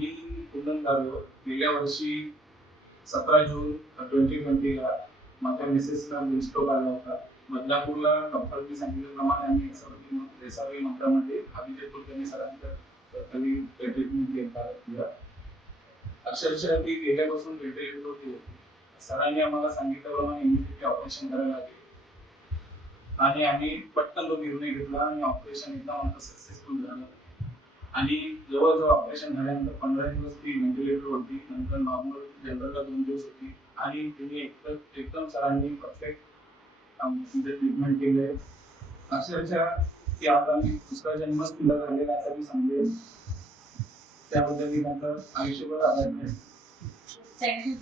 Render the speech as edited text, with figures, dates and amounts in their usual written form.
मी कुंदन गारो गेल्या वर्षी 17 जून 2020 ला माझ्या मिसेसला स्ट्रोक आला होता. बदलापूरला डॉक्टरांनी सांगितल्याप्रमाणे आम्ही रेसावी मंत्रामध्ये अभिजित कुलकर्णी सरांकडे ट्रीटमेंट घेतला. अक्षरशः ती गेल्यापासून व्हेंटिलेटर होती. सरांनी आम्हाला सांगितल्याप्रमाणे इमिडिएटली ऑपरेशन करायला लागले आणि आम्ही पटकन तो निर्णय घेतला आणि ऑपरेशन एकदम सक्सेसफुल झालं. आणि जवळजवळ ऑपरेशन झाल्यानंतर 15 दिवस ती व्हेंटिलेटर होती. नंतर नॉर्मल जनरलला 2 दिवस होती आणि तिने एकदम सरांनी परफेक्ट तिथे ट्रीटमेंट केलंय. अक्षरशः ती आता मी दुसरा जन्मच तिला झालेला असं मी सांगेन. त्याबद्दल मी नंतर आयुष्यभर आभार मानेन. थँक्यू.